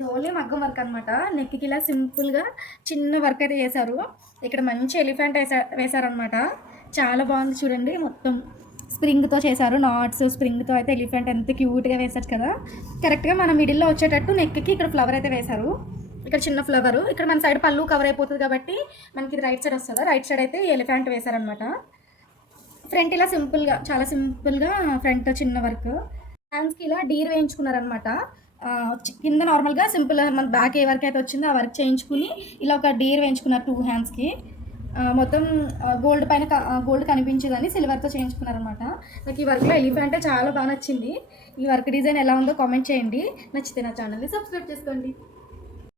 ఇది ఓన్లీ మగ్గం వర్క్ అనమాట. నెక్కి ఇలా సింపుల్‌గా చిన్న వర్క్ అయితే చేశారు. ఇక్కడ మంచి ఎలిఫెంట్ వేశారనమాట. చాలా బాగుంది చూడండి. మొత్తం స్ప్రింగ్‌తో చేశారు. నాట్స్ స్ప్రింగ్‌తో అయితే ఎలిఫెంట్ ఎంత క్యూట్‌గా వేశారు కదా! కరెక్ట్‌గా మన మిడిల్‌లో వచ్చేటట్టు నెక్‌కి ఇక్కడ ఫ్లవర్ అయితే వేశారు. ఇక్కడ చిన్న ఫ్లవరు. ఇక్కడ మన సైడ్ పళ్ళు కవర్ అయిపోతుంది కాబట్టి మనకి ఇది రైట్ సైడ్ వస్తదా, రైట్ సైడ్ అయితే ఎలిఫెంట్ వేశారనమాట. ఫ్రంట్ ఇలా సింపుల్‌గా చాలా సింపుల్‌గా ఫ్రంట్ చిన్న వర్క్. హ్యాండ్స్‌కి ఇలా డీర్ వేయించుకున్నారనమాట. కింద నార్మల్‌గా సింపుల్‌గా మన బ్యాక్ ఏ వర్క్ అయితే వచ్చిందో ఆ వర్క్ చేయించుకుని ఇలా ఒక డీర్ వేయించుకున్నారు 2 హ్యాండ్స్‌కి. మొత్తం గోల్డ్ పైన గోల్డ్ కనిపించేదని సిల్వర్‌తో చేయించుకున్నారనమాట. నాకు ఈ వర్క్‌లో ఎలిఫెంట్ చాలా బాగా నచ్చింది. ఈ వర్క్ డిజైన్ ఎలా ఉందో కామెంట్ చేయండి. నచ్చితే నా ఛానల్‌ని సబ్స్క్రైబ్ చేసుకోండి.